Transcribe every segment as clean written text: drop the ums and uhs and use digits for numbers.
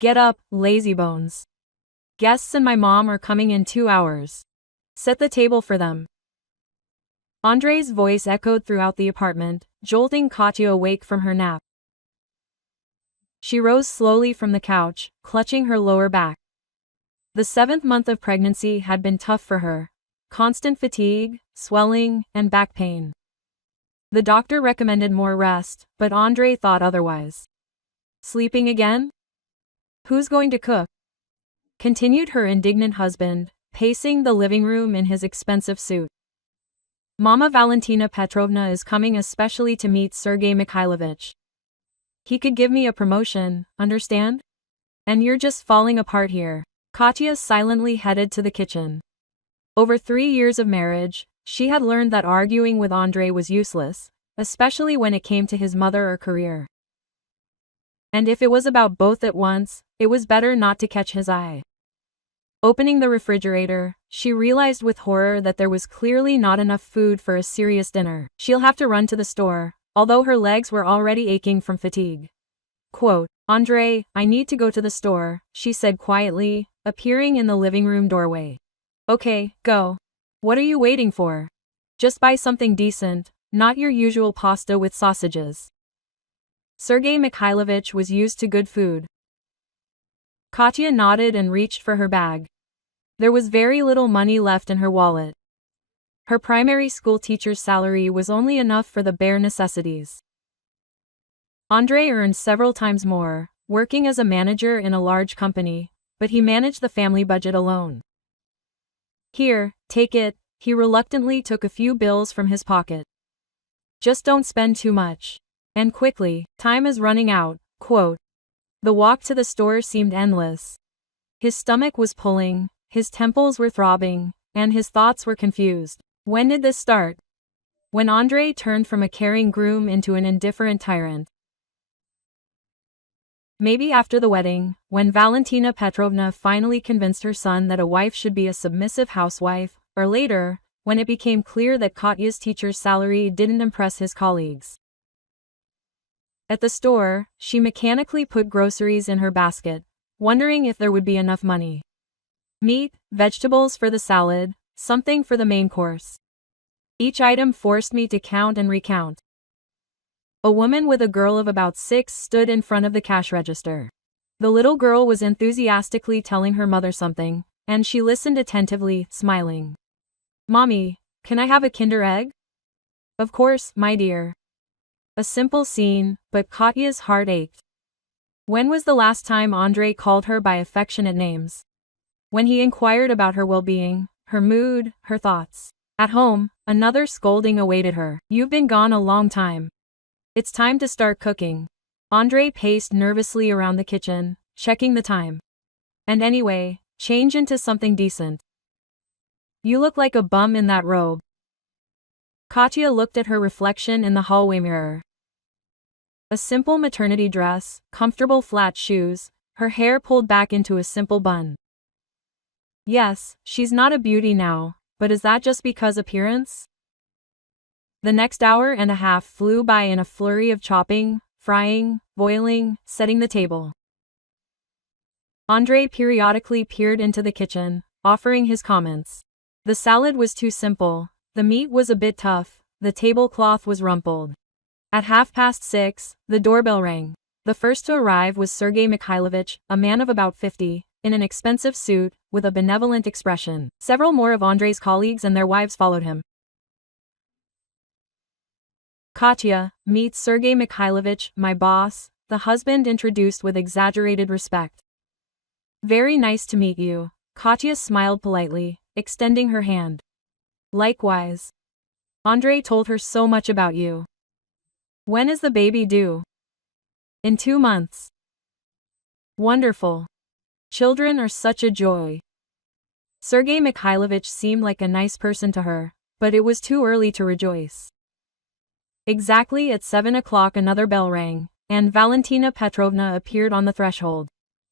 Get up, lazybones. Guests and my mom are coming in 2 hours. Set the table for them. Andre's voice echoed throughout the apartment, jolting Katya awake from her nap. She rose slowly from the couch, clutching her lower back. The 7th month of pregnancy had been tough for her. Constant fatigue, swelling, and back pain. The doctor recommended more rest, but Andre thought otherwise. Sleeping again? Who's going to cook? Continued her indignant husband, pacing the living room in his expensive suit. Mama Valentina Petrovna is coming especially to meet Sergei Mikhailovich. He could give me a promotion, understand? And you're just falling apart here. Katya silently headed to the kitchen. Over 3 years of marriage, she had learned that arguing with Andre was useless, especially when it came to his mother or career. And if it was about both at once, it was better not to catch his eye. Opening the refrigerator, she realized with horror that there was clearly not enough food for a serious dinner. She'll have to run to the store, although her legs were already aching from fatigue. Quote, Andre, I need to go to the store, she said quietly, appearing in the living room doorway. Okay, go. What are you waiting for? Just buy something decent, not your usual pasta with sausages. Sergei Mikhailovich was used to good food. Katya nodded and reached for her bag. There was very little money left in her wallet. Her primary school teacher's salary was only enough for the bare necessities. Andre earned several times more, working as a manager in a large company, but he managed the family budget alone. Here, take it, he reluctantly took a few bills from his pocket. Just don't spend too much. And quickly, time is running out, quote. The walk to the store seemed endless. His stomach was pulling, his temples were throbbing, and his thoughts were confused. When did this start? When Andre turned from a caring groom into an indifferent tyrant. Maybe after the wedding, when Valentina Petrovna finally convinced her son that a wife should be a submissive housewife, or later, when it became clear that Katya's teacher's salary didn't impress his colleagues. At the store, she mechanically put groceries in her basket, wondering if there would be enough money. Meat, vegetables for the salad, something for the main course. Each item forced me to count and recount. A woman with a girl of about 6 stood in front of the cash register. The little girl was enthusiastically telling her mother something, and she listened attentively, smiling. Mommy, can I have a Kinder Egg? Of course, my dear. A simple scene, but Katya's heart ached. When was the last time Andre called her by affectionate names? When he inquired about her well-being, her mood, her thoughts. At home, another scolding awaited her. You've been gone a long time. It's time to start cooking. Andre paced nervously around the kitchen, checking the time. And anyway, change into something decent. You look like a bum in that robe. Katya looked at her reflection in the hallway mirror. A simple maternity dress, comfortable flat shoes, her hair pulled back into a simple bun. Yes, she's not a beauty now, but is that just because appearance? The next hour and a half flew by in a flurry of chopping, frying, boiling, setting the table. Andre periodically peered into the kitchen, offering his comments. The salad was too simple, the meat was a bit tough, the tablecloth was rumpled. At 6:30, the doorbell rang. The first to arrive was Sergei Mikhailovich, a man of about 50, in an expensive suit, with a benevolent expression. Several more of Andre's colleagues and their wives followed him. Katya, meet Sergei Mikhailovich, my boss, the husband introduced with exaggerated respect. Very nice to meet you, Katya smiled politely, extending her hand. Likewise. Andre told her so much about you. When is the baby due? In 2 months. Wonderful. Children are such a joy. Sergei Mikhailovich seemed like a nice person to her, but it was too early to rejoice. Exactly at 7 o'clock another bell rang, and Valentina Petrovna appeared on the threshold.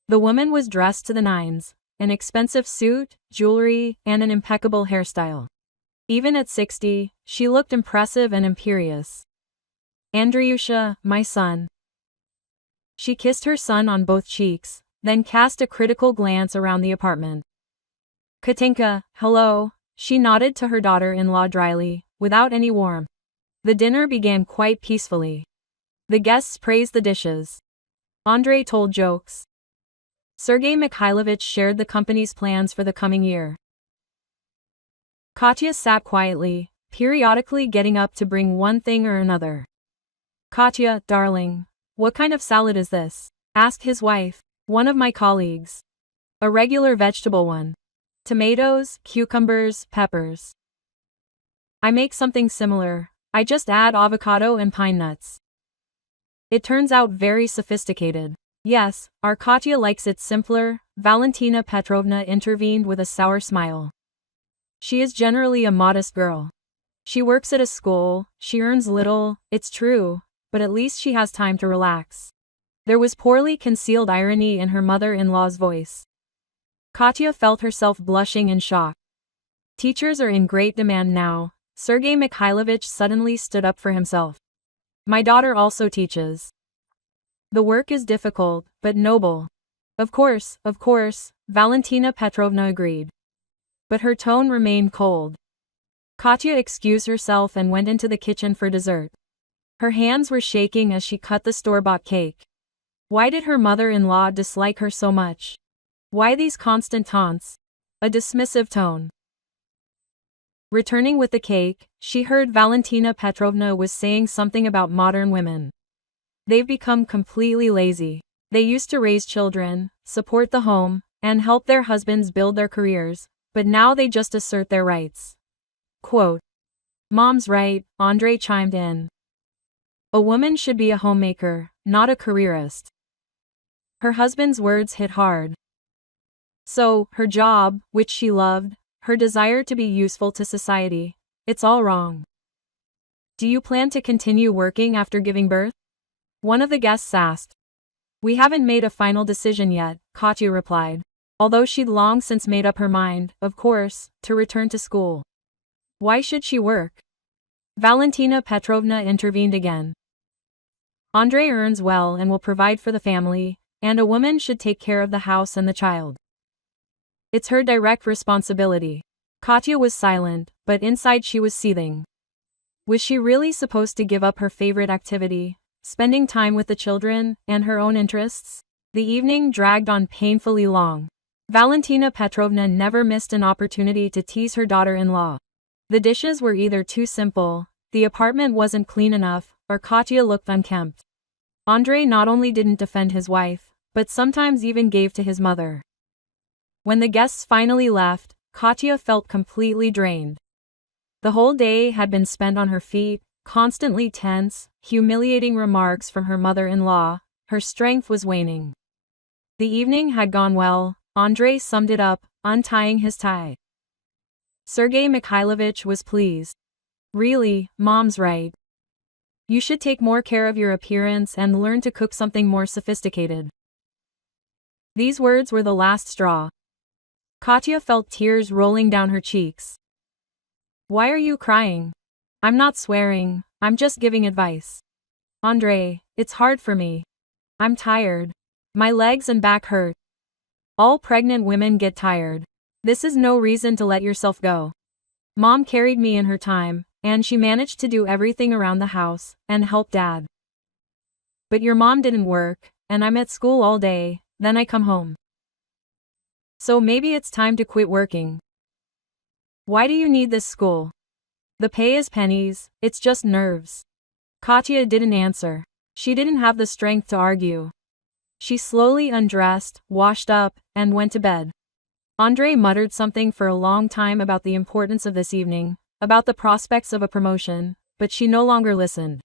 The woman was dressed to the nines, an expensive suit, jewelry, and an impeccable hairstyle. Even at 60, she looked impressive and imperious. Andreyusha, my son. She kissed her son on both cheeks, then cast a critical glance around the apartment. Katinka, hello, she nodded to her daughter-in-law dryly, without any warmth. The dinner began quite peacefully. The guests praised the dishes. Andrei told jokes. Sergei Mikhailovich shared the company's plans for the coming year. Katya sat quietly, periodically getting up to bring one thing or another. Katya, darling, what kind of salad is this? Asked his wife, one of my colleagues. A regular vegetable one. Tomatoes, cucumbers, peppers. I make something similar, I just add avocado and pine nuts. It turns out very sophisticated. Yes, our Katya likes it simpler, Valentina Petrovna intervened with a sour smile. She is generally a modest girl. She works at a school, she earns little, it's true, but at least she has time to relax. There was poorly concealed irony in her mother-in-law's voice. Katya felt herself blushing in shock. Teachers are in great demand now. Sergei Mikhailovich suddenly stood up for himself. My daughter also teaches. The work is difficult, but noble. Of course, Valentina Petrovna agreed. But her tone remained cold. Katya excused herself and went into the kitchen for dessert. Her hands were shaking as she cut the store-bought cake. Why did her mother-in-law dislike her so much? Why these constant taunts? A dismissive tone. Returning with the cake, she heard Valentina Petrovna was saying something about modern women. They've become completely lazy. They used to raise children, support the home, and help their husbands build their careers, but now they just assert their rights. Quote. Mom's right, Andrei chimed in. A woman should be a homemaker, not a careerist. Her husband's words hit hard. So, her job, which she loved, her desire to be useful to society, it's all wrong. Do you plan to continue working after giving birth? One of the guests asked. We haven't made a final decision yet, Katya replied, although she'd long since made up her mind, of course, to return to school. Why should she work? Valentina Petrovna intervened again. Andrei earns well and will provide for the family, and a woman should take care of the house and the child. It's her direct responsibility. Katya was silent, but inside she was seething. Was she really supposed to give up her favorite activity, spending time with the children, and her own interests? The evening dragged on painfully long. Valentina Petrovna never missed an opportunity to tease her daughter-in-law. The dishes were either too simple, the apartment wasn't clean enough, or Katya looked unkempt. Andrei not only didn't defend his wife, but sometimes even gave to his mother. When the guests finally left, Katya felt completely drained. The whole day had been spent on her feet, constantly tense, humiliating remarks from her mother-in-law, her strength was waning. The evening had gone well, Andrei summed it up, untying his tie. Sergei Mikhailovich was pleased. Really, Mom's right. You should take more care of your appearance and learn to cook something more sophisticated. These words were the last straw. Katya felt tears rolling down her cheeks. Why are you crying? I'm not swearing, I'm just giving advice. Andrei, it's hard for me. I'm tired. My legs and back hurt. All pregnant women get tired. This is no reason to let yourself go. Mom carried me in her time, and she managed to do everything around the house, and help Dad. But your mom didn't work, and I'm at school all day, then I come home. So maybe it's time to quit working. Why do you need this school? The pay is pennies, it's just nerves. Katya didn't answer. She didn't have the strength to argue. She slowly undressed, washed up, and went to bed. Andrei muttered something for a long time about the importance of this evening, about the prospects of a promotion, but she no longer listened.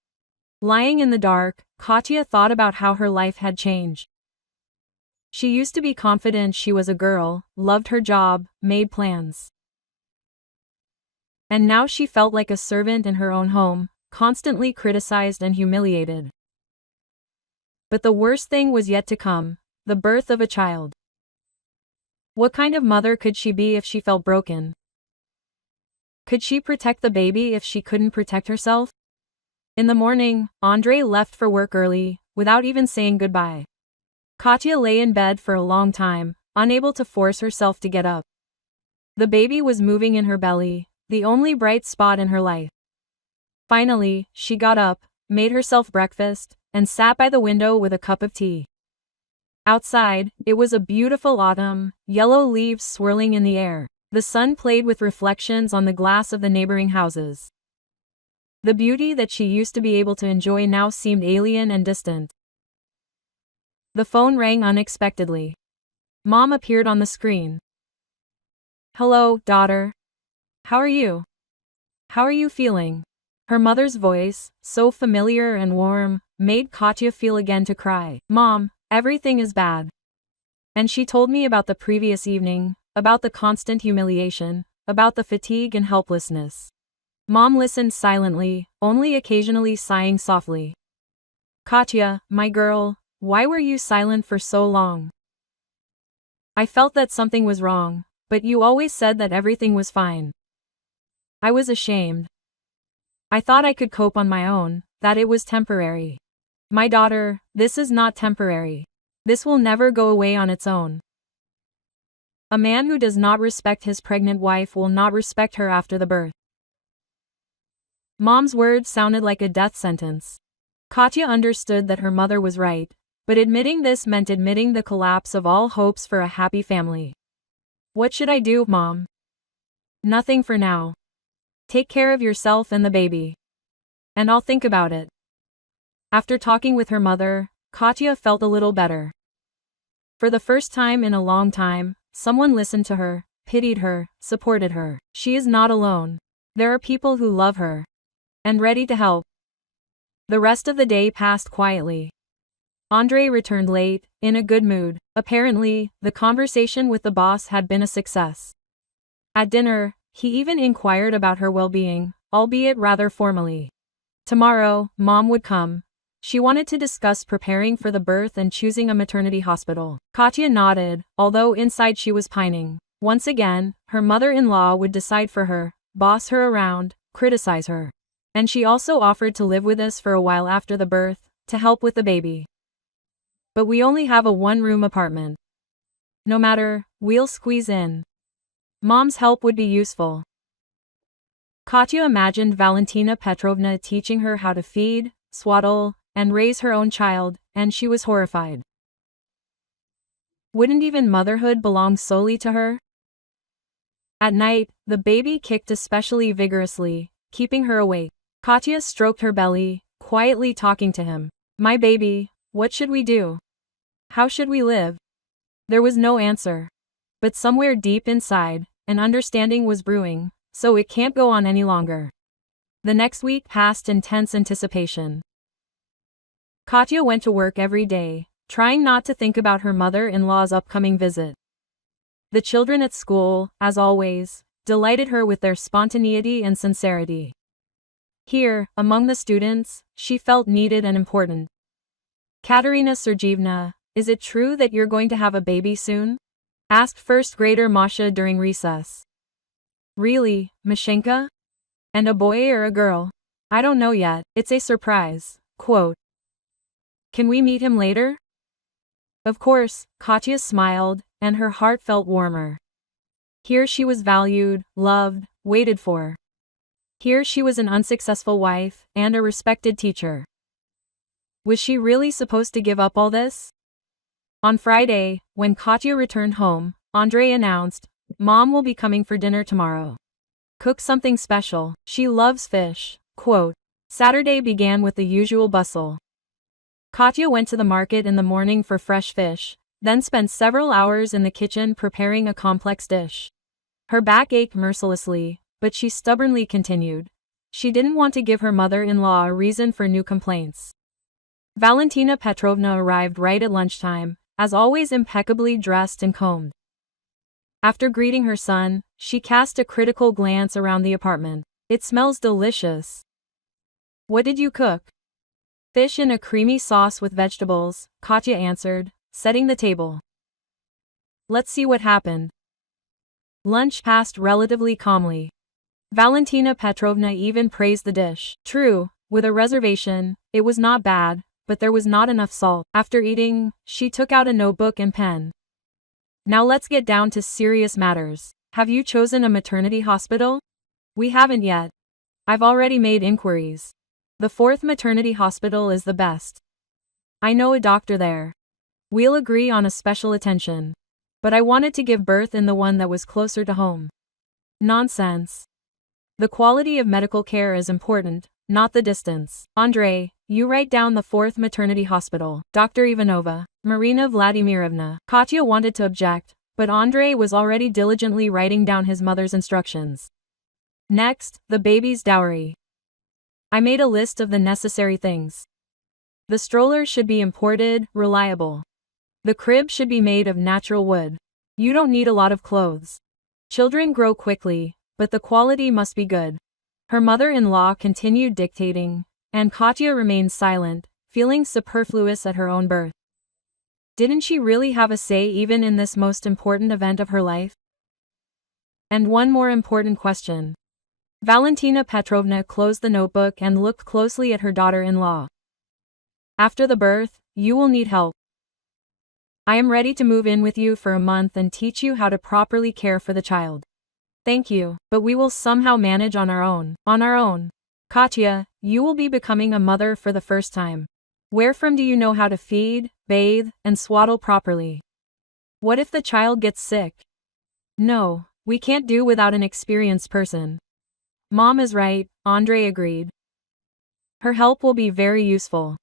Lying in the dark, Katya thought about how her life had changed. She used to be confident she was a girl, loved her job, made plans. And now she felt like a servant in her own home, constantly criticized and humiliated. But the worst thing was yet to come, the birth of a child. What kind of mother could she be if she felt broken? Could she protect the baby if she couldn't protect herself? In the morning, Andrei left for work early, without even saying goodbye. Katya lay in bed for a long time, unable to force herself to get up. The baby was moving in her belly, the only bright spot in her life. Finally, she got up, made herself breakfast, and sat by the window with a cup of tea. Outside, it was a beautiful autumn, yellow leaves swirling in the air. The sun played with reflections on the glass of the neighboring houses. The beauty that she used to be able to enjoy now seemed alien and distant. The phone rang unexpectedly. Mom appeared on the screen. "Hello, daughter. How are you? How are you feeling?" Her mother's voice, so familiar and warm, made Katya feel again to cry. "Mom, everything is bad." And she told me about the previous evening, about the constant humiliation, about the fatigue and helplessness. Mom listened silently, only occasionally sighing softly. "Katya, my girl, why were you silent for so long?" "I felt that something was wrong, but you always said that everything was fine. I was ashamed. I thought I could cope on my own, that it was temporary. My daughter, this is not temporary. This will never go away on its own. A man who does not respect his pregnant wife will not respect her after the birth." Mom's words sounded like a death sentence. Katya understood that her mother was right, but admitting this meant admitting the collapse of all hopes for a happy family. "What should I do, Mom?" "Nothing for now. Take care of yourself and the baby. And I'll think about it." After talking with her mother, Katya felt a little better. For the first time in a long time, someone listened to her, pitied her, supported her. She is not alone. There are people who love her. And ready to help. The rest of the day passed quietly. Andrei returned late, in a good mood. Apparently, the conversation with the boss had been a success. At dinner, he even inquired about her well-being, albeit rather formally. Tomorrow, Mom would come. She wanted to discuss preparing for the birth and choosing a maternity hospital. Katya nodded, although inside she was pining. Once again, her mother-in-law would decide for her, boss her around, criticize her. And she also offered to live with us for a while after the birth, to help with the baby. "But we only have a one-room apartment." "No matter, we'll squeeze in. Mom's help would be useful." Katya imagined Valentina Petrovna teaching her how to feed, swaddle, and raise her own child, and she was horrified. Wouldn't even motherhood belong solely to her? At night, the baby kicked especially vigorously, keeping her awake. Katya stroked her belly, quietly talking to him. "My baby, what should we do? How should we live?" There was no answer. But somewhere deep inside, an understanding was brewing, so it can't go on any longer. The next week passed in tense anticipation. Katya went to work every day, trying not to think about her mother-in-law's upcoming visit. The children at school, as always, delighted her with their spontaneity and sincerity. Here, among the students, she felt needed and important. "Katerina Sergeyevna, is it true that you're going to have a baby soon?" asked first grader Masha during recess. "Really, Mashenka? And a boy or a girl?" "I don't know yet, it's a surprise." Quote. "Can we meet him later?" Of course, Katya smiled, and her heart felt warmer. Here she was valued, loved, waited for. Here she was an unsuccessful wife, and a respected teacher. Was she really supposed to give up all this? On Friday, when Katya returned home, Andrei announced, "Mom will be coming for dinner tomorrow. Cook something special, she loves fish." Quote. Saturday began with the usual bustle. Katya went to the market in the morning for fresh fish, then spent several hours in the kitchen preparing a complex dish. Her back ached mercilessly, but she stubbornly continued. She didn't want to give her mother-in-law a reason for new complaints. Valentina Petrovna arrived right at lunchtime, as always impeccably dressed and combed. After greeting her son, she cast a critical glance around the apartment. "It smells delicious. What did you cook?" "Fish in a creamy sauce with vegetables," Katya answered, setting the table. Let's see what happened. Lunch passed relatively calmly. Valentina Petrovna even praised the dish. True, with a reservation, it was not bad, but there was not enough salt. After eating, she took out a notebook and pen. Now let's get down to serious matters. Have you chosen a maternity hospital? We haven't yet. I've already made inquiries. The 4th maternity hospital is the best. I know a doctor there. We'll agree on a special attention. But I wanted to give birth in the one that was closer to home. Nonsense. The quality of medical care is important, not the distance. Andrei, you write down the 4th maternity hospital. Dr. Ivanova, Marina Vladimirovna. Katya wanted to object, but Andrei was already diligently writing down his mother's instructions. Next, the baby's dowry. I made a list of the necessary things. The stroller should be imported, reliable. The crib should be made of natural wood. You don't need a lot of clothes. Children grow quickly, but the quality must be good. Her mother-in-law continued dictating, and Katya remained silent, feeling superfluous at her own birth. Didn't she really have a say even in this most important event of her life? And one more important question. Valentina Petrovna closed the notebook and looked closely at her daughter-in-law. After the birth, you will need help. I am ready to move in with you for a month and teach you how to properly care for the child. Thank you, but we will somehow manage on our own. On our own. Katya, you will be becoming a mother for the first time. Where from do you know how to feed, bathe, and swaddle properly? What if the child gets sick? No, we can't do without an experienced person. Mom is right, Andrei agreed. Her help will be very useful.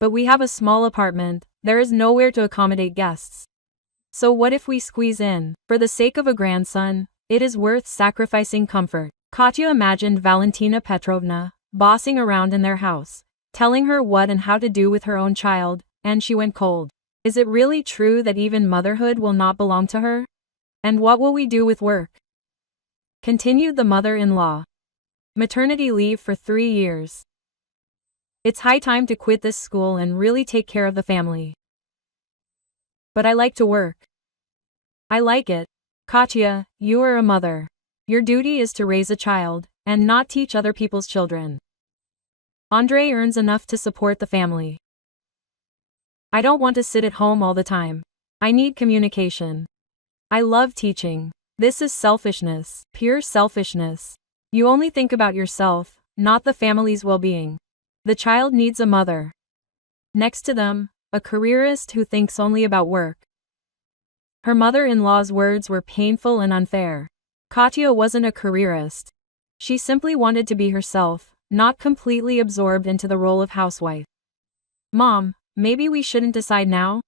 But we have a small apartment, there is nowhere to accommodate guests. So what if we squeeze in? For the sake of a grandson, it is worth sacrificing comfort. Katya imagined Valentina Petrovna bossing around in their house, telling her what and how to do with her own child, and she went cold. Is it really true that even motherhood will not belong to her? And what will we do with work? Continued the mother-in-law. Maternity leave for 3 years. It's high time to quit this school and really take care of the family. But I like to work. I like it. Katya, you are a mother. Your duty is to raise a child, and not teach other people's children. Andrei earns enough to support the family. I don't want to sit at home all the time. I need communication. I love teaching. This is selfishness, pure selfishness. You only think about yourself, not the family's well-being. The child needs a mother. Next to them, a careerist who thinks only about work. Her mother-in-law's words were painful and unfair. Katya wasn't a careerist. She simply wanted to be herself, not completely absorbed into the role of housewife. Mom, maybe we shouldn't decide now?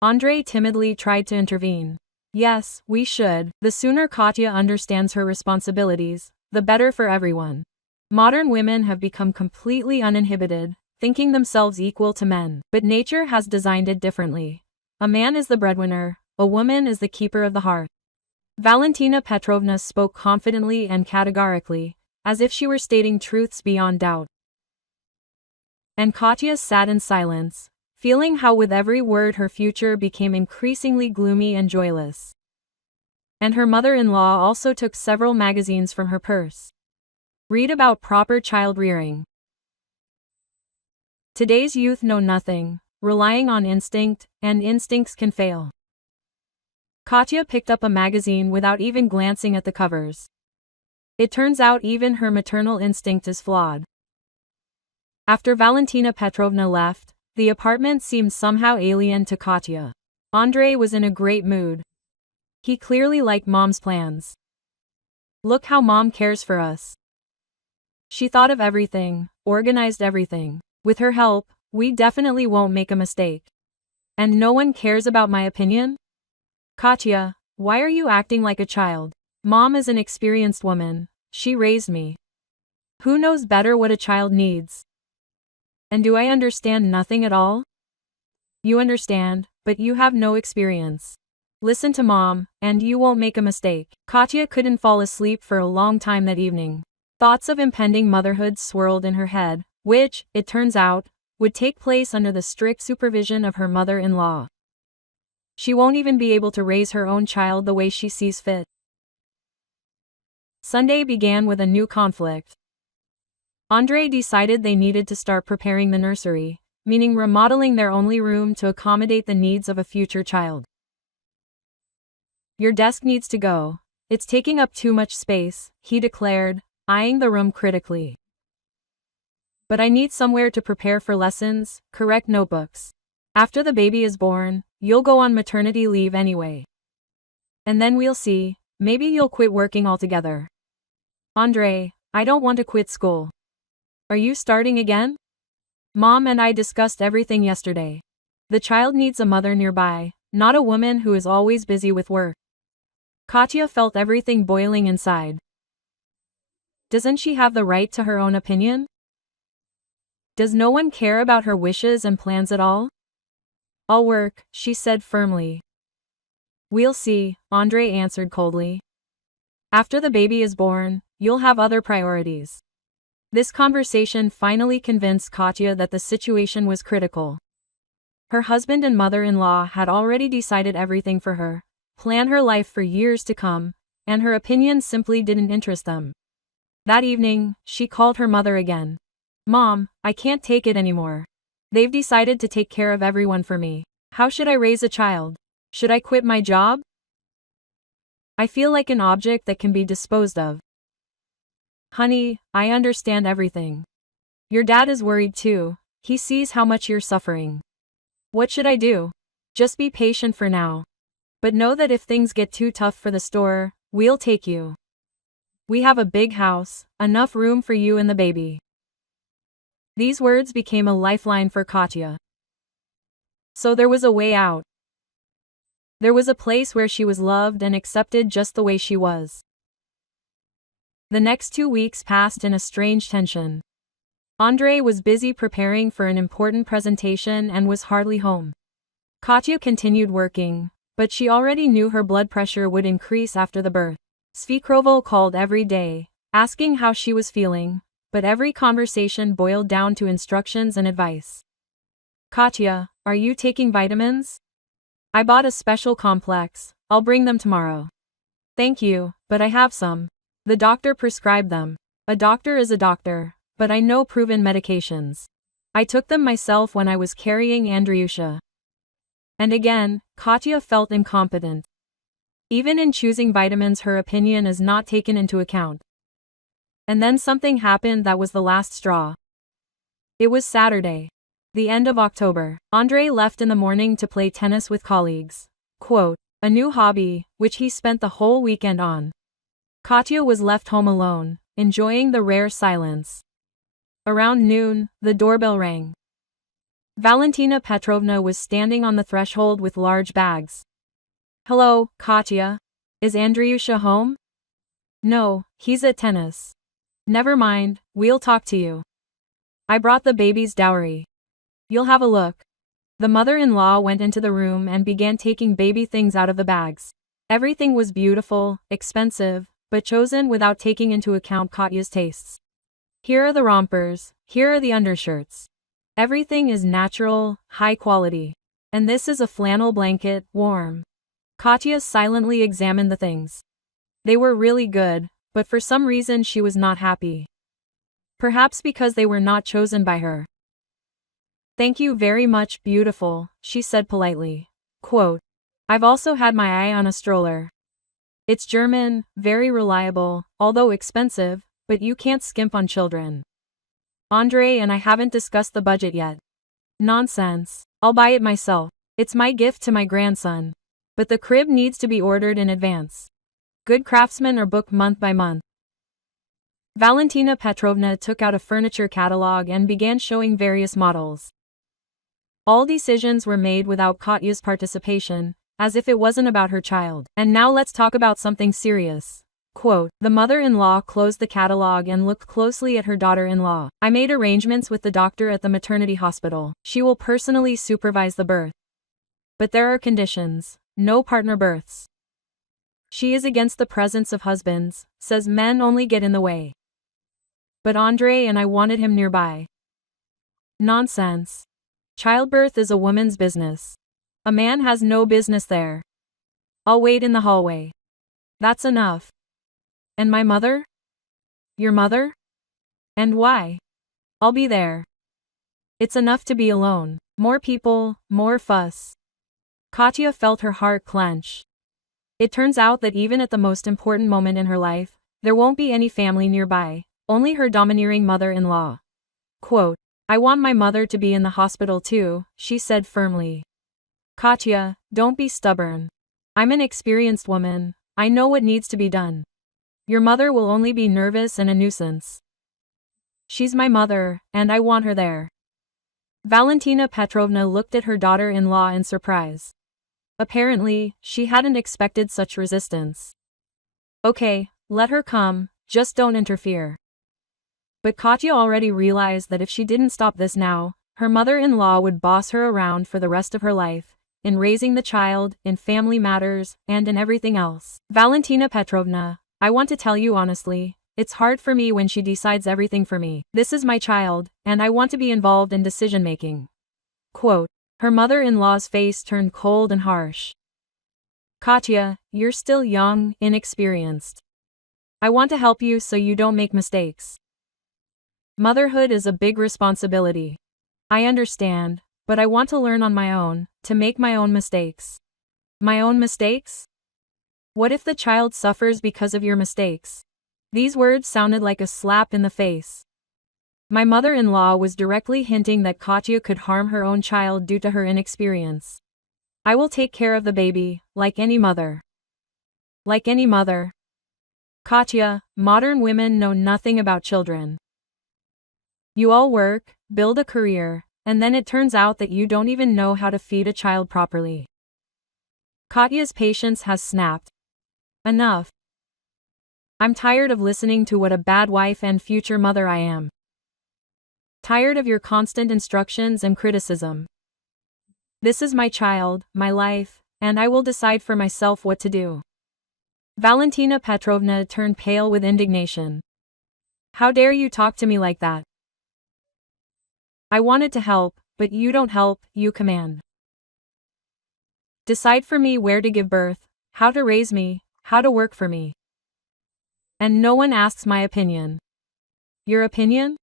Andrei timidly tried to intervene. Yes, we should. The sooner Katya understands her responsibilities, the better for everyone. Modern women have become completely uninhibited, thinking themselves equal to men. But nature has designed it differently. A man is the breadwinner, a woman is the keeper of the hearth. Valentina Petrovna spoke confidently and categorically, as if she were stating truths beyond doubt. And Katya sat in silence, feeling how with every word her future became increasingly gloomy and joyless. And her mother-in-law also took several magazines from her purse. Read about proper child rearing. Today's youth know nothing, relying on instinct, and instincts can fail. Katya picked up a magazine without even glancing at the covers. It turns out even her maternal instinct is flawed. After Valentina Petrovna left, the apartment seemed somehow alien to Katya. Andrei was in a great mood. He clearly liked Mom's plans. Look how Mom cares for us. She thought of everything, organized everything. With her help, we definitely won't make a mistake. And no one cares about my opinion? Katya, why are you acting like a child? Mom is an experienced woman. She raised me. Who knows better what a child needs? And do I understand nothing at all? You understand, but you have no experience. Listen to Mom, and you won't make a mistake. Katya couldn't fall asleep for a long time that evening. Thoughts of impending motherhood swirled in her head, which, it turns out, would take place under the strict supervision of her mother-in-law. She won't even be able to raise her own child the way she sees fit. Sunday began with a new conflict. Andrei decided they needed to start preparing the nursery, meaning remodeling their only room to accommodate the needs of a future child. Your desk needs to go. It's taking up too much space, he declared, eyeing the room critically. But I need somewhere to prepare for lessons, correct notebooks. After the baby is born, you'll go on maternity leave anyway. And then we'll see, maybe you'll quit working altogether. Andre, I don't want to quit school. Are you starting again? Mom and I discussed everything yesterday. The child needs a mother nearby, not a woman who is always busy with work. Katya felt everything boiling inside. Doesn't she have the right to her own opinion? Does no one care about her wishes and plans at all? I'll work, she said firmly. We'll see, Andre answered coldly. After the baby is born, you'll have other priorities. This conversation finally convinced Katya that the situation was critical. Her husband and mother-in-law had already decided everything for her, planned her life for years to come, and her opinions simply didn't interest them. That evening, she called her mother again. Mom, I can't take it anymore. They've decided to take care of everyone for me. How should I raise a child? Should I quit my job? I feel like an object that can be disposed of. Honey, I understand everything. Your dad is worried too. He sees how much you're suffering. What should I do? Just be patient for now. But know that if things get too tough for the store, we'll take you. We have a big house, enough room for you and the baby. These words became a lifeline for Katya. So there was a way out. There was a place where she was loved and accepted just the way she was. The next 2 weeks passed in a strange tension. Andre was busy preparing for an important presentation and was hardly home. Katya continued working, but she already knew her blood pressure would increase after the birth. Svekrovo called every day, asking how she was feeling, but every conversation boiled down to instructions and advice. Katya, are you taking vitamins? I bought a special complex, I'll bring them tomorrow. Thank you, but I have some. The doctor prescribed them. A doctor is a doctor, but I know proven medications. I took them myself when I was carrying Andriusha. And again, Katya felt incompetent. Even in choosing vitamins, her opinion is not taken into account. And then something happened that was the last straw. It was Saturday, the end of October. Andre left in the morning to play tennis with colleagues. Quote, a new hobby, which he spent the whole weekend on. Katya was left home alone, enjoying the rare silence. Around noon, the doorbell rang. Valentina Petrovna was standing on the threshold with large bags. Hello, Katya. Is Andriusha home? No, he's at tennis. Never mind, we'll talk to you. I brought the baby's dowry. You'll have a look. The mother-in-law went into the room and began taking baby things out of the bags. Everything was beautiful, expensive, but chosen without taking into account Katya's tastes. Here are the rompers, here are the undershirts. Everything is natural, high quality. And this is a flannel blanket, warm. Katya silently examined the things. They were really good, but for some reason she was not happy. Perhaps because they were not chosen by her. Thank you very much, beautiful, she said politely. Quote, I've also had my eye on a stroller. It's German, very reliable, although expensive, but you can't skimp on children. Andre and I haven't discussed the budget yet. Nonsense. I'll buy it myself. It's my gift to my grandson. But the crib needs to be ordered in advance. Good craftsmen are booked month by month. Valentina Petrovna took out a furniture catalog and began showing various models. All decisions were made without Katya's participation, as if it wasn't about her child. And now let's talk about something serious. Quote, the mother-in-law closed the catalog and looked closely at her daughter-in-law. I made arrangements with the doctor at the maternity hospital. She will personally supervise the birth. But there are conditions. No partner births. She is against the presence of husbands, says men only get in the way. But Andre and I wanted him nearby. Nonsense. Childbirth is a woman's business. A man has no business there. I'll wait in the hallway. That's enough. And my mother? Your mother? And why? I'll be there. It's enough to be alone. More people, more fuss. Katya felt her heart clench. It turns out that even at the most important moment in her life, there won't be any family nearby, only her domineering mother-in-law. Quote, "I want my mother to be in the hospital too," she said firmly. "Katya, don't be stubborn. I'm an experienced woman, I know what needs to be done. Your mother will only be nervous and a nuisance. She's my mother, and I want her there." Valentina Petrovna looked at her daughter-in-law in surprise. Apparently, she hadn't expected such resistance. "Okay, let her come, just don't interfere." But Katya already realized that if she didn't stop this now, her mother-in-law would boss her around for the rest of her life, in raising the child, in family matters, and in everything else. "Valentina Petrovna, I want to tell you honestly, it's hard for me when she decides everything for me. This is my child, and I want to be involved in decision-making." Quote, her mother-in-law's face turned cold and harsh. "Katya, you're still young, inexperienced. I want to help you so you don't make mistakes. Motherhood is a big responsibility. I understand, but I want to learn on my own, to make my own mistakes." My own mistakes? What if the child suffers because of your mistakes? These words sounded like a slap in the face. My mother-in-law was directly hinting that Katya could harm her own child due to her inexperience. "I will take care of the baby, like any mother." Like any mother. Katya, modern women know nothing about children. You all work, build a career, and then it turns out that you don't even know how to feed a child properly. Katya's patience has snapped. Enough. I'm tired of listening to what a bad wife and future mother I am. Tired of your constant instructions and criticism. This is my child, my life, and I will decide for myself what to do. Valentina Petrovna turned pale with indignation. "How dare you talk to me like that? I wanted to help, but you don't help, you command. Decide for me where to give birth, how to raise me, how to work for me. And no one asks my opinion." Your opinion?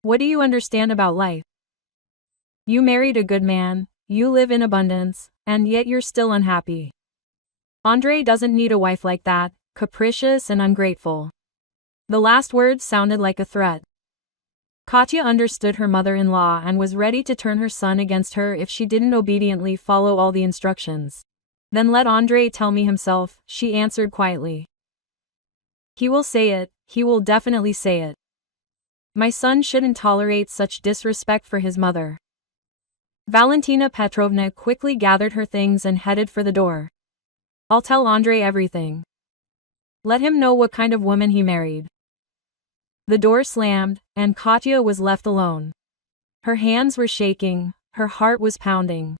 What do you understand about life? You married a good man, you live in abundance, and yet you're still unhappy. Andrei doesn't need a wife like that, capricious and ungrateful. The last words sounded like a threat. Katya understood her mother-in-law and was ready to turn her son against her if she didn't obediently follow all the instructions. "Then let Andrei tell me himself," she answered quietly. "He will say it, he will definitely say it. My son shouldn't tolerate such disrespect for his mother." Valentina Petrovna quickly gathered her things and headed for the door. "I'll tell Andrei everything. Let him know what kind of woman he married." The door slammed, and Katya was left alone. Her hands were shaking, her heart was pounding.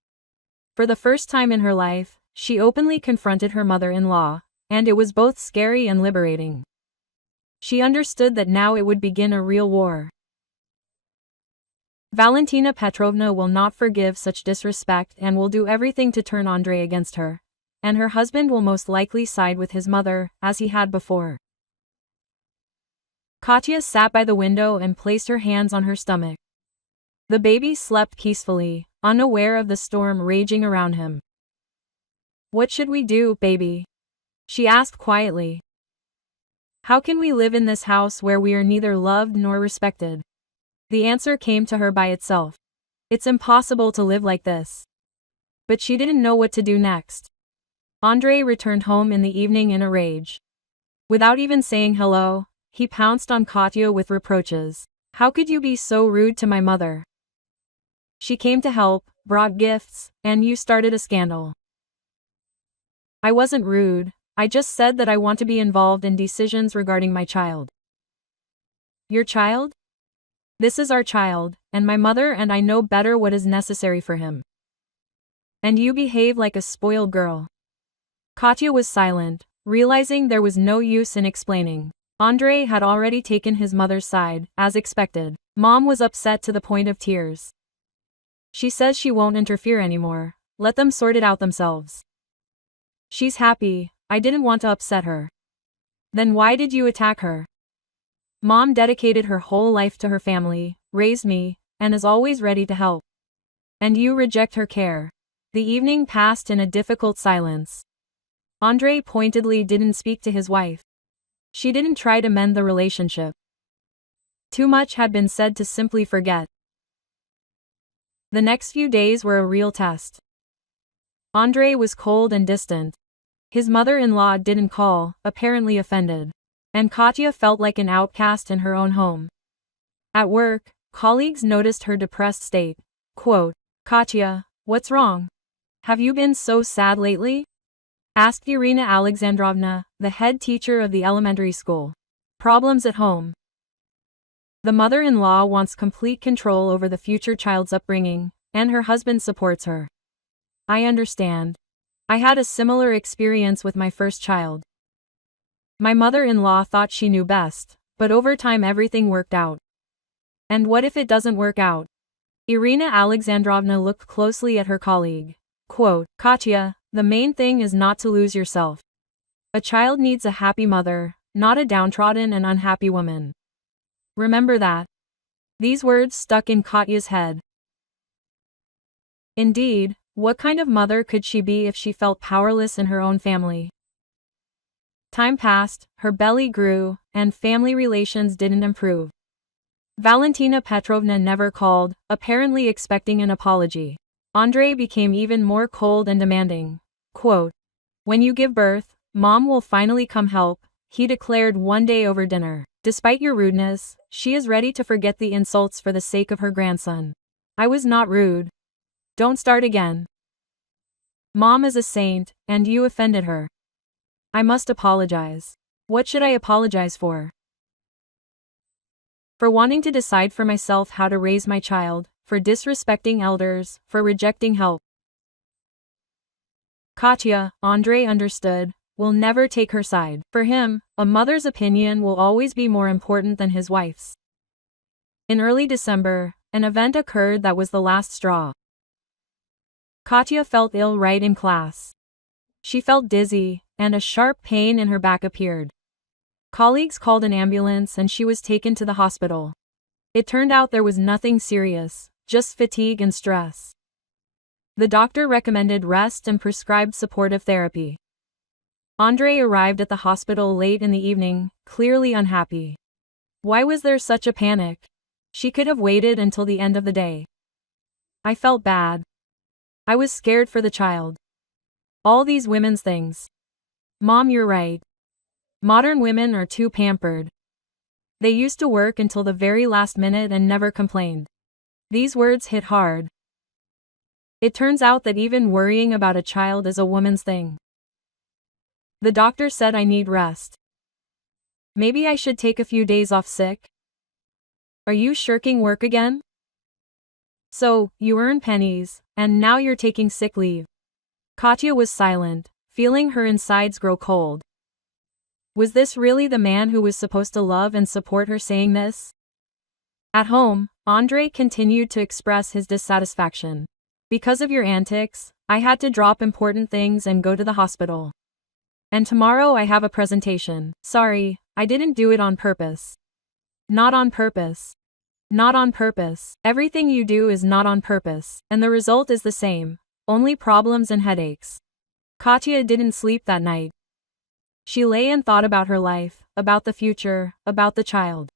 For the first time in her life, she openly confronted her mother-in-law, and it was both scary and liberating. She understood that now it would begin a real war. Valentina Petrovna will not forgive such disrespect and will do everything to turn Andrei against her, and her husband will most likely side with his mother, as he had before. Katya sat by the window and placed her hands on her stomach. The baby slept peacefully, unaware of the storm raging around him. "What should we do, baby?" she asked quietly. "How can we live in this house where we are neither loved nor respected?" The answer came to her by itself. It's impossible to live like this. But she didn't know what to do next. Andrei returned home in the evening in a rage. Without even saying hello, he pounced on Katya with reproaches. "How could you be so rude to my mother? She came to help, brought gifts, and you started a scandal." "I wasn't rude, I just said that I want to be involved in decisions regarding my child." "Your child? This is our child, and my mother and I know better what is necessary for him. And you behave like a spoiled girl." Katya was silent, realizing there was no use in explaining. Andrei had already taken his mother's side, as expected. Mom was upset to the point of tears. "She says she won't interfere anymore, let them sort it out themselves. She's happy, I didn't want to upset her." "Then why did you attack her?" "Mom dedicated her whole life to her family, raised me, and is always ready to help. And you reject her care. The evening passed in a difficult silence. Andre pointedly didn't speak to his wife. She didn't try to mend the relationship. Too much had been said to simply forget. The next few days were a real test. Andre was cold and distant. His mother-in-law didn't call, apparently offended. And Katya felt like an outcast in her own home. At work, colleagues noticed her depressed state. Quote, "Katya, what's wrong? Have you been so sad lately?" asked Irina Alexandrovna, the head teacher of the elementary school. Problems at home. The mother-in-law wants complete control over the future child's upbringing, and her husband supports her. I understand. I had a similar experience with my first child. My mother-in-law thought she knew best, but over time everything worked out. And what if it doesn't work out? Irina Alexandrovna looked closely at her colleague. Quote, "Katya, the main thing is not to lose yourself. A child needs a happy mother, not a downtrodden and unhappy woman. Remember that." These words stuck in Katya's head. Indeed, what kind of mother could she be if she felt powerless in her own family? Time passed, her belly grew, and family relations didn't improve. Valentina Petrovna never called, apparently expecting an apology. Andre became even more cold and demanding. Quote, "When you give birth, Mom will finally come help," he declared one day over dinner. "Despite your rudeness, she is ready to forget the insults for the sake of her grandson." I was not rude. Don't start again. Mom is a saint, and you offended her. I must apologize. What should I apologize for? For wanting to decide for myself how to raise my child, for disrespecting elders, for rejecting help. Katya, Andre understood, will never take her side. For him, a mother's opinion will always be more important than his wife's. In early December, an event occurred that was the last straw. Katya felt ill right in class. She felt dizzy, and a sharp pain in her back appeared. Colleagues called an ambulance and she was taken to the hospital. It turned out there was nothing serious, just fatigue and stress. The doctor recommended rest and prescribed supportive therapy. Andre arrived at the hospital late in the evening, clearly unhappy. Why was there such a panic? She could have waited until the end of the day. I felt bad. I was scared for the child. All these women's things. Mom, you're right. Modern women are too pampered. They used to work until the very last minute and never complained. These words hit hard. It turns out that even worrying about a child is a woman's thing. The doctor said I need rest. Maybe I should take a few days off sick. Are you shirking work again? So, you earn pennies, and now you're taking sick leave. Katya was silent, feeling her insides grow cold. Was this really the man who was supposed to love and support her saying this? At home, Andre continued to express his dissatisfaction. Because of your antics, I had to drop important things and go to the hospital. And tomorrow I have a presentation. Sorry, I didn't do it on purpose. Not on purpose. Not on purpose. Everything you do is not on purpose, and the result is the same. Only problems and headaches. Katya didn't sleep that night. She lay and thought about her life, about the future, about the child.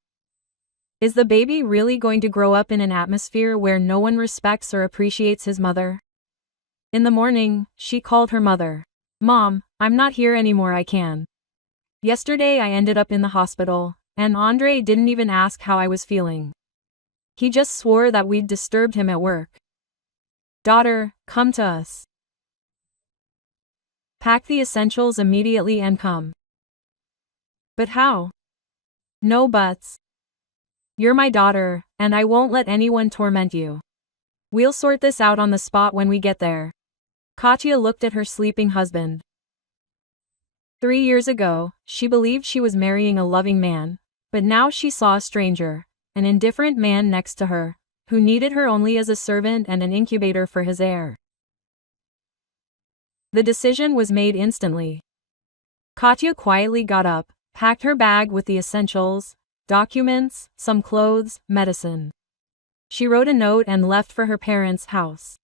Is the baby really going to grow up in an atmosphere where no one respects or appreciates his mother? In the morning, she called her mother. Mom, I'm not here anymore, I can. Yesterday I ended up in the hospital, and Andre didn't even ask how I was feeling. He just swore that we'd disturbed him at work. Daughter, come to us. Pack the essentials immediately and come. But how? No buts. You're my daughter, and I won't let anyone torment you. We'll sort this out on the spot when we get there. Katya looked at her sleeping husband. 3 years ago, she believed she was marrying a loving man, but now she saw a stranger, an indifferent man next to her, who needed her only as a servant and an incubator for his heir. The decision was made instantly. Katya quietly got up, packed her bag with the essentials, documents, some clothes, medicine. She wrote a note and left for her parents' house.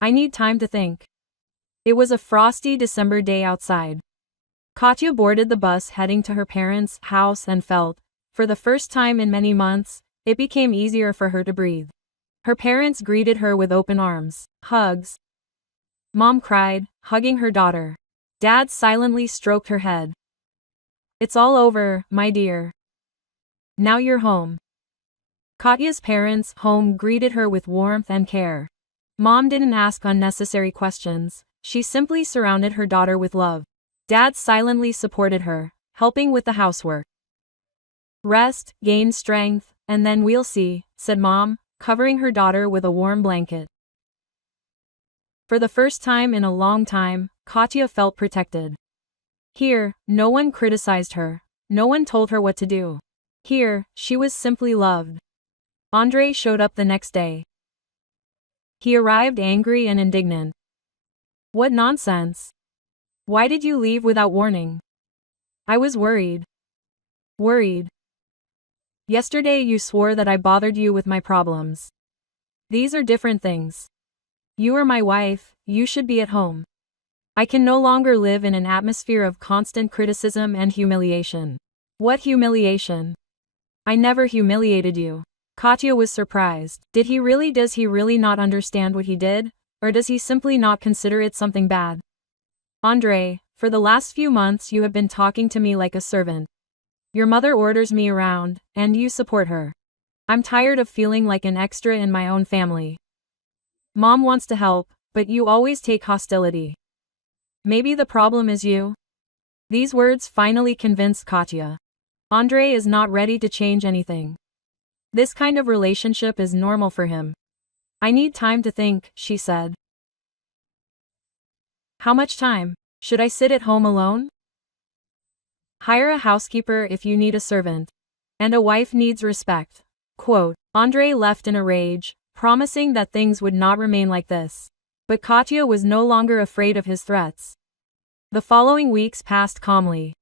I need time to think. It was a frosty December day outside. Katya boarded the bus heading to her parents' house and felt, for the first time in many months, it became easier for her to breathe. Her parents greeted her with open arms, hugs. Mom cried, hugging her daughter. Dad silently stroked her head. It's all over, my dear. Now you're home. Katya's parents' home greeted her with warmth and care. Mom didn't ask unnecessary questions, she simply surrounded her daughter with love. Dad silently supported her, helping with the housework. Rest, gain strength, and then we'll see, said Mom, covering her daughter with a warm blanket. For the first time in a long time, Katya felt protected. Here, no one criticized her, no one told her what to do. Here, she was simply loved. Andrei showed up the next day. He arrived angry and indignant. What nonsense! Why did you leave without warning? I was worried. Worried. Yesterday you swore that I bothered you with my problems. These are different things. You are my wife, you should be at home. I can no longer live in an atmosphere of constant criticism and humiliation. What humiliation? I never humiliated you. Katya was surprised. Does he really not understand what he did? Or does he simply not consider it something bad? Andrei, for the last few months you have been talking to me like a servant. Your mother orders me around, and you support her. I'm tired of feeling like an extra in my own family. Mom wants to help, but you always take hostility. Maybe the problem is you? These words finally convinced Katya. Andrei is not ready to change anything. This kind of relationship is normal for him. I need time to think, she said. How much time? Should I sit at home alone? Hire a housekeeper if you need a servant. And a wife needs respect. Quote, Andrei left in a rage, promising that things would not remain like this. But Katya was no longer afraid of his threats. The following weeks passed calmly.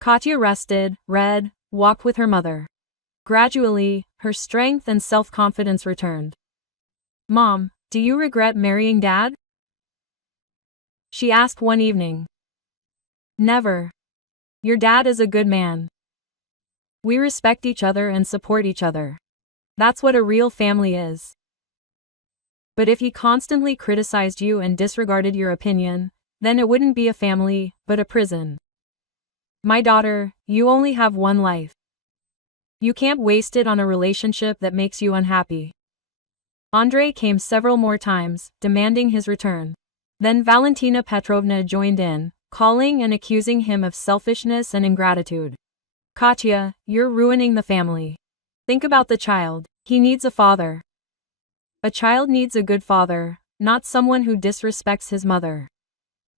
Katya rested, read, walked with her mother. Gradually, her strength and self-confidence returned. Mom, do you regret marrying Dad? She asked one evening. Never. Your dad is a good man. We respect each other and support each other. That's what a real family is. But if he constantly criticized you and disregarded your opinion, then it wouldn't be a family, but a prison. My daughter, you only have one life. You can't waste it on a relationship that makes you unhappy. Andrei came several more times, demanding his return. Then Valentina Petrovna joined in, calling and accusing him of selfishness and ingratitude. Katya, you're ruining the family. Think about the child. He needs a father. A child needs a good father, not someone who disrespects his mother.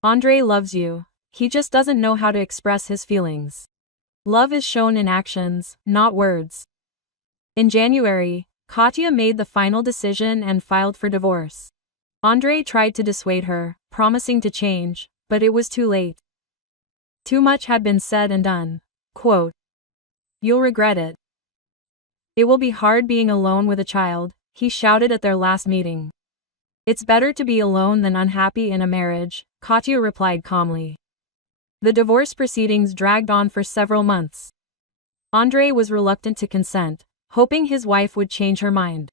Andrei loves you, he just doesn't know how to express his feelings. Love is shown in actions, not words. In January, Katya made the final decision and filed for divorce. Andrei tried to dissuade her, promising to change, but it was too late. Too much had been said and done. Quote, You'll regret it. It will be hard being alone with a child, he shouted at their last meeting. It's better to be alone than unhappy in a marriage, Katya replied calmly. The divorce proceedings dragged on for several months. Andrei was reluctant to consent, hoping his wife would change her mind.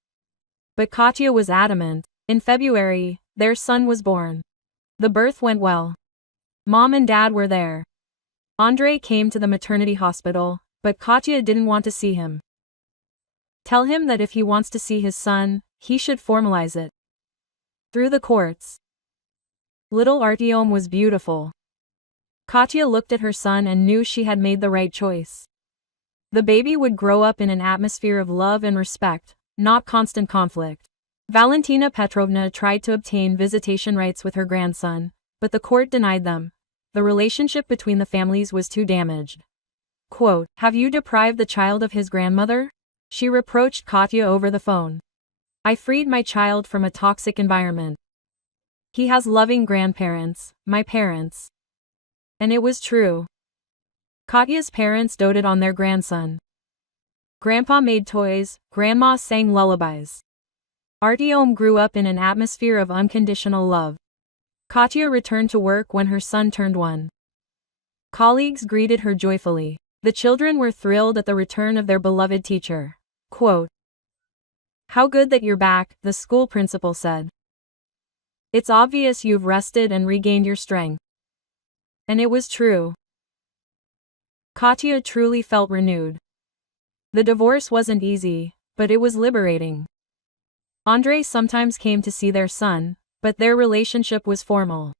But Katya was adamant. In February, their son was born. The birth went well. Mom and Dad were there. Andrei came to the maternity hospital, but Katya didn't want to see him. Tell him that if he wants to see his son, he should formalize it. Through the courts. Little Artyom was beautiful. Katya looked at her son and knew she had made the right choice. The baby would grow up in an atmosphere of love and respect, not constant conflict. Valentina Petrovna tried to obtain visitation rights with her grandson, but the court denied them. The relationship between the families was too damaged. Quote, Have you deprived the child of his grandmother? She reproached Katya over the phone. I freed my child from a toxic environment. He has loving grandparents, my parents. And it was true. Katya's parents doted on their grandson. Grandpa made toys, Grandma sang lullabies. Artyom grew up in an atmosphere of unconditional love. Katya returned to work when her son turned 1. Colleagues greeted her joyfully. The children were thrilled at the return of their beloved teacher. Quote, "How good that you're back," the school principal said. "It's obvious you've rested and regained your strength." And it was true. Katya truly felt renewed. The divorce wasn't easy, but it was liberating. Andrei sometimes came to see their son, but their relationship was formal.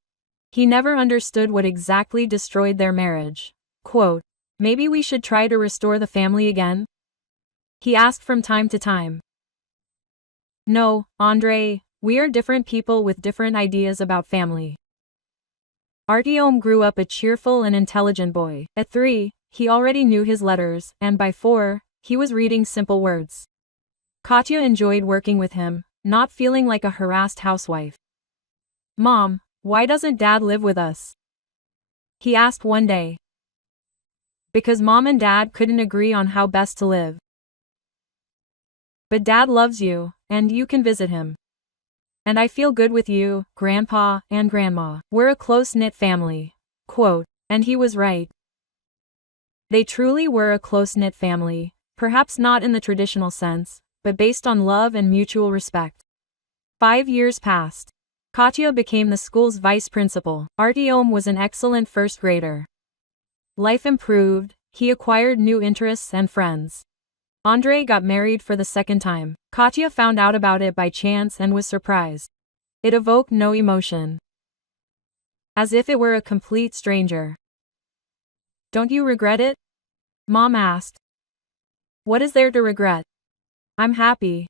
He never understood what exactly destroyed their marriage. Quote, "Maybe we should try to restore the family again?" he asked from time to time. "No, Andrei, we are different people with different ideas about family." Artyom grew up a cheerful and intelligent boy. At 3, he already knew his letters, and by 4, he was reading simple words. Katya enjoyed working with him, not feeling like a harassed housewife. "Mom, why doesn't Dad live with us?" he asked one day. "Because Mom and Dad couldn't agree on how best to live. But Dad loves you, and you can visit him. And I feel good with you, Grandpa and Grandma. We're a close-knit family." Quote, and he was right. They truly were a close-knit family, perhaps not in the traditional sense, but based on love and mutual respect. 5 years passed. Katya became the school's vice principal. Artyom was an excellent first grader. Life improved, he acquired new interests and friends. Andrei got married for the second time. Katya found out about it by chance and was surprised. It evoked no emotion. As if it were a complete stranger. "Don't you regret it?" Mom asked. "What is there to regret? I'm happy.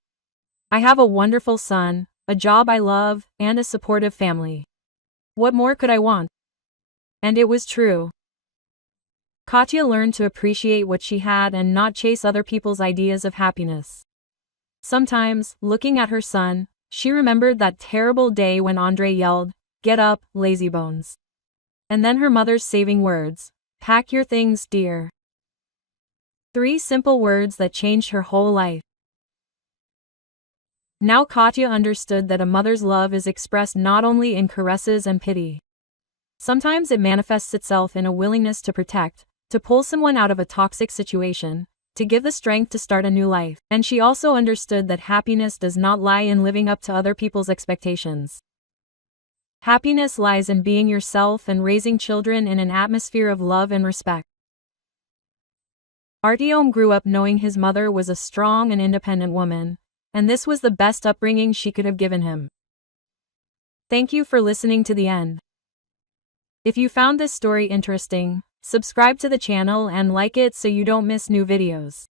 I have a wonderful son, a job I love, and a supportive family. What more could I want?" And it was true. Katya learned to appreciate what she had and not chase other people's ideas of happiness. Sometimes, looking at her son, she remembered that terrible day when Andrei yelled, "Get up, lazybones." And then her mother's saving words, "Pack your things, dear." 3 simple words that changed her whole life. Now Katya understood that a mother's love is expressed not only in caresses and pity. Sometimes it manifests itself in a willingness to protect, to pull someone out of a toxic situation, to give the strength to start a new life. And she also understood that happiness does not lie in living up to other people's expectations. Happiness lies in being yourself and raising children in an atmosphere of love and respect. Artyom grew up knowing his mother was a strong and independent woman, and this was the best upbringing she could have given him. Thank you for listening to the end. If you found this story interesting, subscribe to the channel and like it so you don't miss new videos.